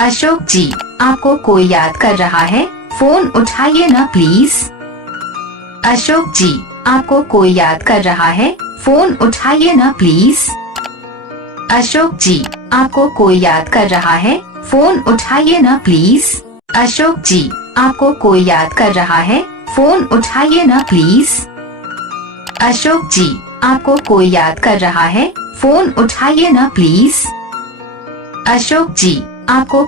अशोक जी, आपको कोई याद कर रहा है, फोन उठाइए ना प्लीज। अशोक जी, आपको कोई याद कर रहा है, फोन उठाइए ना प्लीज। अशोक जी, आपको कोई याद कर रहा है, फोन उठाइए ना प्लीज। अशोक जी, आपको कोई याद कर रहा है, फोन उठाइए ना प्लीज। अशोक जी, आपको कोई याद कर रहा है, फोन उठाइए ना प्लीज। अशोक जी, आपको